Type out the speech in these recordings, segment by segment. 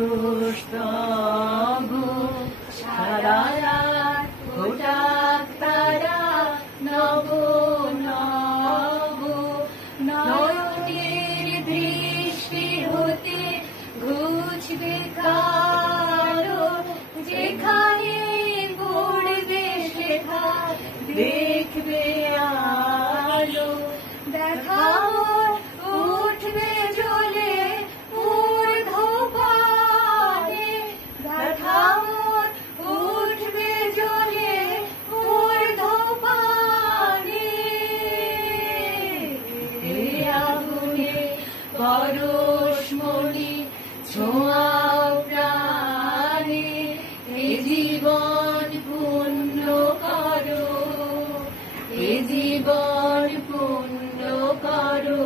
পরশ তব সারা রাত ফোটাক তারা নব নব নয়নের দৃষ্টি হতে ঘুচবে কালো যেখানে পড়বে শেখা দেখবে আলো দেখা উঠবে জ্বলে ঊর্ধ্বপানে দেখা উঠবে জ্বলে ঊর্ধ্বপানে আগুনে পরশমণি ছোঁয়াও প্রাণে এ জীবন পুণ্য করো এ জীবন পুণ্য করো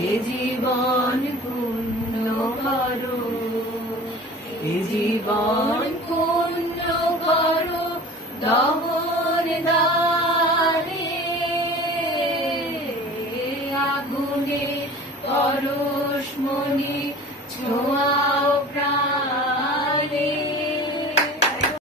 এ জীবন পুণ্য করো এ জীবন পুণ্য করো দহন দানে আগুনে পরশমণি ছোঁয়াও প্রাণ